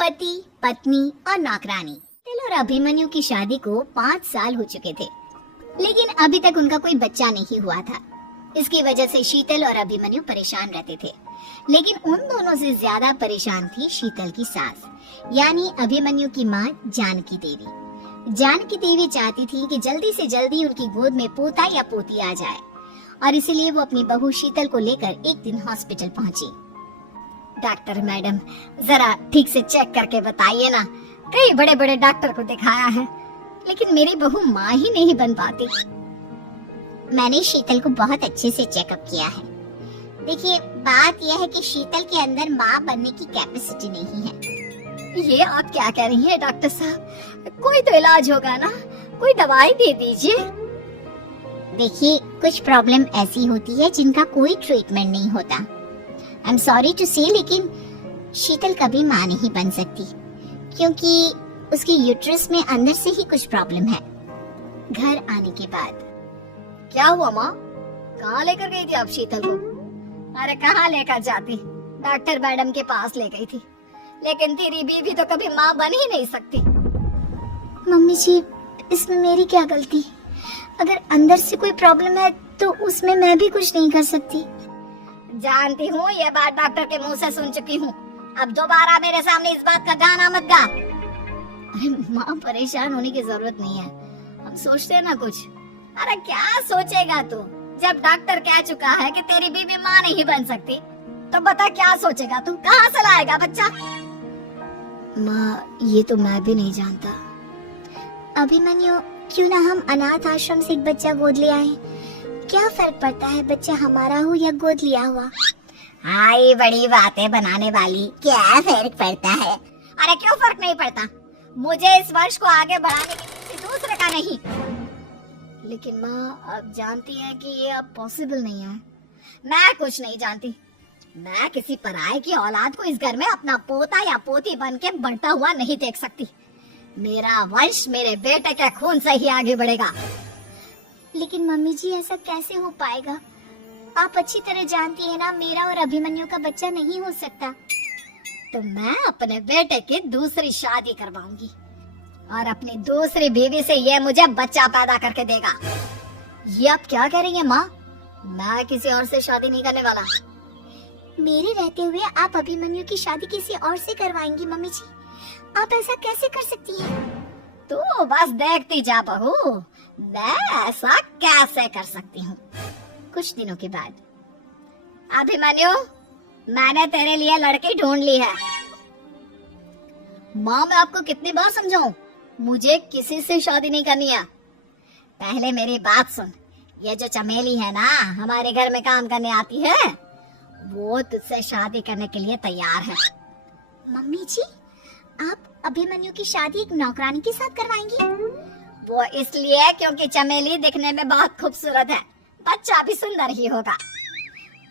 पति, पत्नी और नौकरानी शीतल और अभिमन्यु की शादी को 5 साल हो चुके थे, लेकिन अभी तक उनका कोई बच्चा नहीं हुआ था। इसकी वजह से शीतल और अभिमन्यु परेशान रहते थे, लेकिन उन दोनों से ज्यादा परेशान थी शीतल की सास, यानी अभिमन्यु की माँ जानकी देवी। जानकी देवी चाहती थी कि जल्दी से जल्दी उनकी गोद में पोता या पोती आ जाए, और इसलिए वो अपनी बहू शीतल को लेकर एक दिन हॉस्पिटल पहुंची। डॉक्टर मैडम, जरा ठीक से चेक करके बताइए ना, कई बड़े बड़े डॉक्टर को दिखाया है, लेकिन मेरी बहू माँ ही नहीं बन पाती। मैंने शीतल को बहुत अच्छे से चेकअप किया है। देखिए, बात यह है कि शीतल के अंदर माँ बनने की कैपेसिटी नहीं है। ये आप क्या कह रही हैं डॉक्टर साहब? कोई तो इलाज होगा ना, कोई दवाई दे दीजिए। देखिए, कुछ प्रॉब्लम ऐसी होती है जिनका कोई ट्रीटमेंट नहीं होता। आई एम सॉरी टू से, लेकिन शीतल कभी माँ नहीं बन सकती, क्योंकि उसकी यूट्रस में अंदर से ही कुछ प्रॉब्लम है। घर आने के बाद क्या हुआ माँ? कहाँ लेकर गई थी आप शीतल को? अरे कहाँ लेकर जाती, डॉक्टर मैडम के पास ले गई थी, लेकिन तेरी बीवी तो कभी माँ बन ही नहीं सकती। मम्मी जी, इसमें मेरी क्या गलती? अगर अंदर से कोई प्रॉब्लम है तो उसमें मैं भी कुछ नहीं कर सकती। जानती हूँ, ये बात डॉक्टर के मुंह से सुन चुकी हूँ। अब दोबारा मेरे सामने इस बात का गाना मत गा। अरे माँ, परेशान होने की जरूरत नहीं है, हम सोचते हैं ना कुछ। अरे क्या सोचेगा तू? जब डॉक्टर कह चुका है कि तेरी बीवी माँ नहीं बन सकती, तो बता क्या सोचेगा तू? कहाँ से लाएगा बच्चा? माँ, ये तो मैं भी नहीं जानता। अभिमन्यु, क्यों ना हम अनाथ आश्रम से एक बच्चा गोद ले आए? क्या फर्क पड़ता है बच्चा हमारा हो या गोद लिया हुआ? हाँ, ये बड़ी बातें बनाने वाली, क्या फर्क पड़ता है? अरे क्यों फर्क नहीं पड़ता? मुझे इस वर्ष को आगे बढ़ाने की किसी दूसरे का नहीं। लेकिन माँ, आप जानती हैं कि ये अब पॉसिबल नहीं है। मैं कुछ नहीं जानती। मैं किसी पराये की औलाद को इस घर में अपना पोता या पोती बन के बढ़ता हुआ नहीं देख सकती। मेरा वंश मेरे बेटे के खून से ही आगे बढ़ेगा। लेकिन मम्मी जी, ऐसा कैसे हो पाएगा? आप अच्छी तरह जानती है ना, मेरा और अभिमन्यु का बच्चा नहीं हो सकता। तो मैं अपने बेटे की दूसरी शादी करवाऊंगी, और अपनी दूसरी बीवी से ये मुझे बच्चा पैदा करके देगा। ये आप क्या कह रही हैं माँ? मैं किसी और से शादी नहीं करने वाला। मेरे रहते हुए आप अभिमन्यु की शादी किसी और से करवाएंगी? मम्मी जी, आप ऐसा कैसे कर सकती हैं? तो बस देखती जा बहू, मैं ऐसा कैसे कर सकती हूँ। कुछ दिनों के बाद, अभिमन्यु, मैंने तेरे लिए लड़की ढूंढ ली है। माँ, मैं आपको कितनी बार समझाऊं, मुझे किसी से शादी नहीं करनी है। पहले मेरी बात सुन। ये जो चमेली है ना, हमारे घर में काम करने आती है, वो तुझसे शादी करने के लिए तैयार है। मम्मी जी, आप अभिमन्यु की शादी एक नौकरानी के साथ करवाएंगी? वो इसलिए क्योंकि चमेली दिखने में बहुत खूबसूरत है, बच्चा भी सुंदर ही होगा।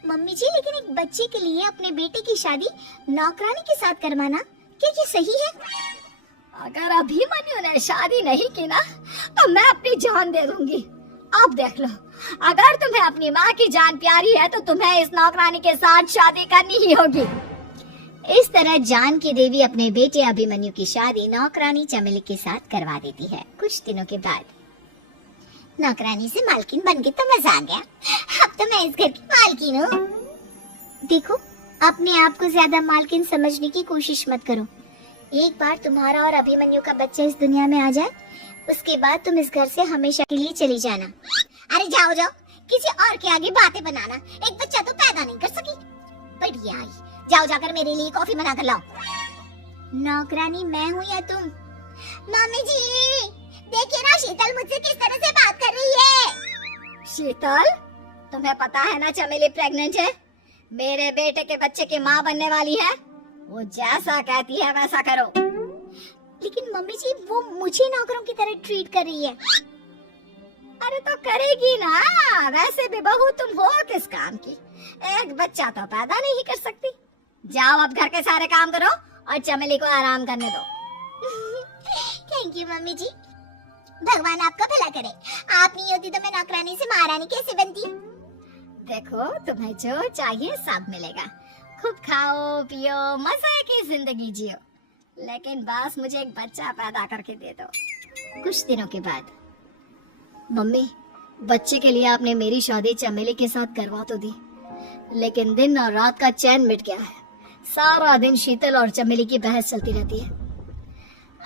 मम्मी जी, लेकिन एक बच्चे के लिए अपने बेटे की शादी नौकरानी के साथ करवाना, क्या ये सही है? अगर अभिमन्यु ने शादी नहीं की ना, तो मैं अपनी जान दे दूंगी। अब देख लो, अगर तुम्हें अपनी माँ की जान प्यारी है तो तुम्हें इस नौकरानी के साथ शादी करनी ही होगी। इस तरह जानकी देवी अपने बेटे अभिमन्यु की शादी नौकरानी चमेली के साथ करवा देती है। कुछ दिनों के बाद, नौकरानी से मालकिन बन के तो मजा आ गया, अब तो मैं इस घर की मालकिन हूँ। देखो, अपने आप को ज्यादा मालकिन समझने की कोशिश मत करो। एक बार तुम्हारा और अभिमन्यु का बच्चा इस दुनिया में आ जाए, उसके बाद तुम इस घर से हमेशा के लिए चली जाना। अरे जाओ जाओ, किसी और के आगे बातें बनाना, एक बच्चा तो पैदा नहीं कर सकी। बढ़िया आई, जाओ जाकर मेरे लिए कॉफी बना कर लाओ। नौकरानी मैं हूँ या तुम? मम्मी जी, देखिए ना, शीतल मुझसे किस तरह से बात कर रही है। शीतल, तुम्हें पता है ना चमेली प्रेग्नेंट है, मेरे बेटे के बच्चे की माँ बनने वाली है। वो जैसा कहती है वैसा करो। लेकिन मम्मी जी, वो मुझे नौकरों की तरह ट्रीट कर रही है। अरे तो करेगी ना, वैसे भी बहू तुम हो किस काम की, एक बच्चा तो पैदा नहीं कर सकती। जाओ अब घर के सारे काम करो और चमेली को आराम करने दो। थैंक यू मम्मी जी, भगवान आपका भला करे। आप नहीं होती तो मैं नौकरानी से महारानी कैसे बनती। देखो, तुम्हें जो चाहिए सब मिलेगा, खूब खाओ पियो, मजे की जिंदगी जियो, लेकिन बस मुझे एक बच्चा पैदा करके दे दो। कुछ दिनों के बाद, मम्मी, बच्चे के लिए आपने मेरी शादी चमेली के साथ करवा तो दी, लेकिन दिन और रात का चैन मिट गया है। सारा दिन शीतल और चमेली की बहस चलती रहती है।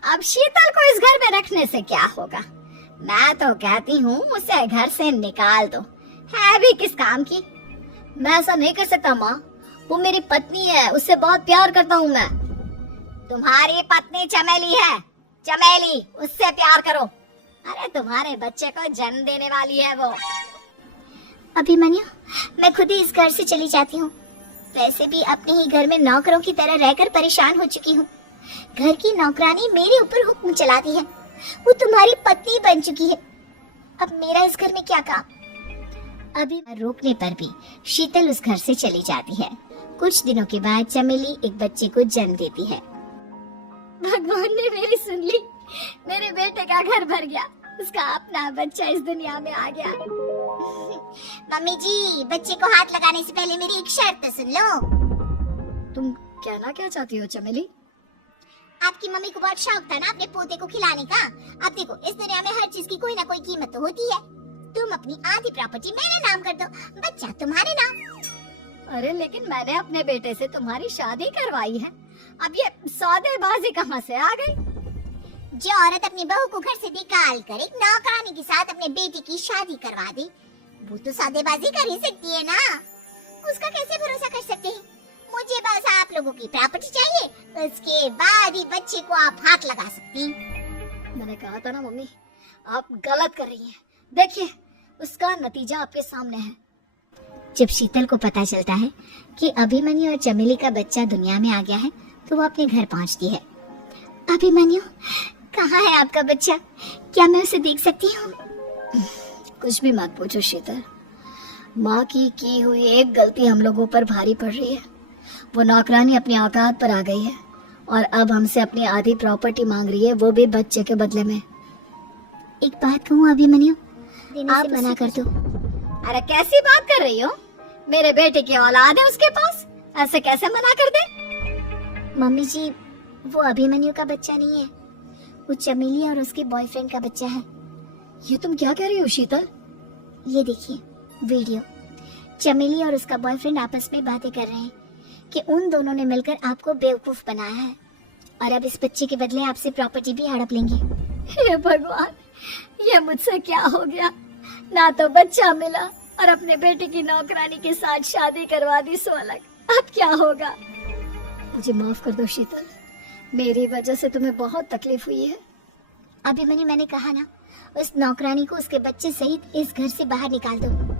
अब शीतल को इस घर में रखने से क्या होगा? मैं तो कहती हूँ उसे घर से निकाल दो, है भी किस काम की। मैं ऐसा नहीं कर सकता माँ, वो मेरी पत्नी है, उससे बहुत प्यार करता हूँ मैं। तुम्हारी पत्नी चमेली है, चमेली, उससे प्यार करो। अरे तुम्हारे बच्चे को जन्म देने वाली है वो। अभिमन्यु, मैं खुद ही इस घर से चली जाती हूँ। वैसे भी अपने ही घर में नौकरों की तरह रहकर परेशान हो चुकी हूँ। घर की नौकरानी मेरे ऊपर हुक्म चलाती है, वो तुम्हारी पत्नी बन चुकी है। अब मेरा इस घर में क्या काम? अभी रोकने पर भी शीतल उस घर से चली जाती है। कुछ दिनों के बाद चमेली एक बच्चे को जन्म देती है। भगवान ने मेरी सुन ली, मेरे बेटे का घर भर गया, उसका अपना बच्चा इस दुनिया में आ गया। मम्मी जी, बच्चे को हाथ लगाने से पहले मेरी एक शर्त सुन लो। तुम कहना क्या चाहती हो चमेली? आपकी मम्मी को बहुत शौक था ना अपने पोते को खिलाने का। अब देखो, इस दुनिया में हर चीज की कोई ना कोई कीमत तो होती है। तुम अपनी आधी प्रॉपर्टी मेरे नाम कर दो, बच्चा तुम्हारे नाम। अरे लेकिन मैंने अपने बेटे से तुम्हारी शादी करवाई है, अब ये सौदेबाजी कहाँ से आ गई? जो औरत अपनी बहू को घर से निकाल कर एक नौकरानी के साथ अपने बेटे की शादी करवा दे, वो तो सौदेबाजी कर ही सकती है ना। उसका कैसे भरोसा कर सकते हैं? मुझे बस आप लोगों की प्रॉपर्टी चाहिए, उसके बाद ही बच्चे को आप हाथ लगा सकती। मैंने कहा था ना मम्मी, आप गलत कर रही हैं। देखिए, उसका नतीजा आपके सामने है। जब शीतल को पता चलता है कि अभिमन्यु और चमेली का बच्चा दुनिया में आ गया है, तो वो अपने घर पहुंचती है। अभिमन्यु, कहाँ है आपका बच्चा? क्या मैं उसे देख सकती हूँ? कुछ भी मत पूछो शीतल, माँ की हुई एक गलती हम लोगों पर भारी पड़ रही है। वो नौकरानी अपनी औकात पर आ गई है और अब हमसे अपनी आधी प्रॉपर्टी मांग रही है, वो भी बच्चे के बदले में। एक बात कहूँ अभिमन्यु, आप मना कर दो। अरे कैसी बात कर रही हो? मेरे बेटे की औलाद है उसके पास, ऐसे कैसे मना कर दे? मम्मी जी, वो अभिमन्यु का बच्चा नहीं है, वो चमेली और उसके बॉयफ्रेंड का बच्चा है। ये तुम क्या कह रही हो शीतल? ये देखिए वीडियो, चमेली और उसका बॉयफ्रेंड आपस में बातें कर रहे हैं कि उन दोनों ने मिलकर आपको बेवकूफ बनाया है और अब इस बच्चे के बदले आपसे प्रॉपर्टी भी हड़प लेंगे। हे भगवान, ये मुझसे क्या हो गया? ना तो बच्चा मिला और अपने बेटे की नौकरानी के साथ शादी करवा दी सो अलग। अब क्या होगा? मुझे माफ कर दो शीतल, मेरी वजह से तुम्हें बहुत तकलीफ हुई है। अभिमन्यु, मैंने कहा ना, उस नौकरानी को उसके बच्चे सहित इस घर से बाहर निकाल दो।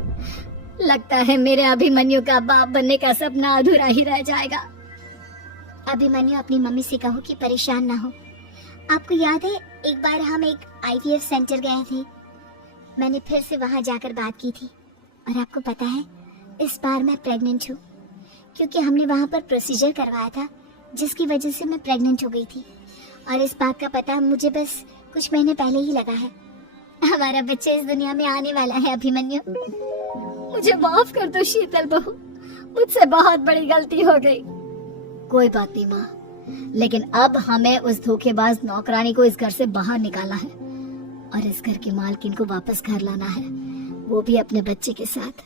लगता है मेरे अभिमन्यु का बाप बनने का सपना अधूरा ही रह जाएगा। अभिमन्यु, अपनी मम्मी से कहो कि परेशान ना हो। आपको याद है एक बार हम एक IVF सेंटर गए थे, मैंने फिर से वहां जाकर बात की थी और आपको पता है इस बार मैं प्रेग्नेंट हूँ, क्योंकि हमने वहां पर प्रोसीजर करवाया था जिसकी वजह से मैं प्रेग्नेंट हो गई थी और इस बात का पता मुझे बस कुछ महीने पहले ही लगा है। हमारा बच्चा इस दुनिया में आने वाला है अभिमन्यु। मुझे माफ कर दो शीतल बहू, मुझसे बहुत बड़ी गलती हो गई। कोई बात नहीं माँ, लेकिन अब हमें उस धोखेबाज नौकरानी को इस घर से बाहर निकाला है और इस घर की मालकिन को वापस घर लाना है, वो भी अपने बच्चे के साथ।